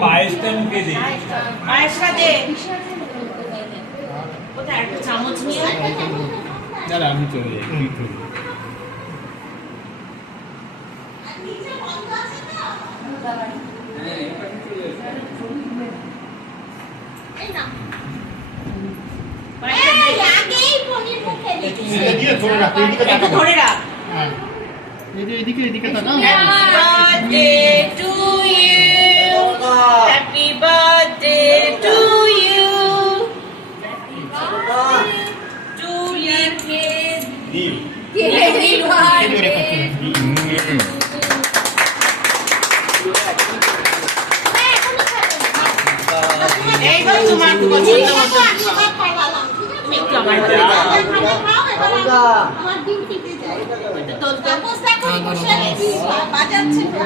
পায়েসটা মুখে দিই, পায়েসটা দে। কোথায় একটা চামচ নিয়ে দাঁড়া আমি চলে যাই। ধরে রাখ। এদিকে তাকাও। Birthday to you. Happy birthday to you. To you. এইবার তোমার পছন্দ মতো তুমি একটু আমার হাতে দাও।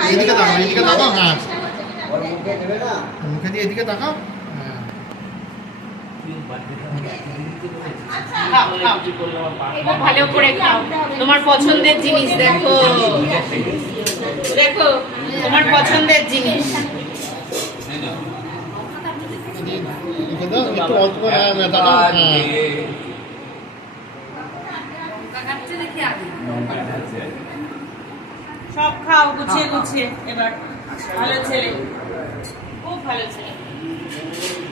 এদিকে তাকাও, হ্যাঁ মুখে দিয়ে এদিকে তাকাও। খাও, খাও। খুব ভালো করে খাও। তোমার পছন্দের জিনিস দেখো, দেখো তোমার পছন্দের জিনিস। একটু অল্প তাকাও, হ্যাঁ। সব খাও গুছিয়ে গুছিয়ে। এবার ভালো ছেলে, খুব ভালো ছেলে।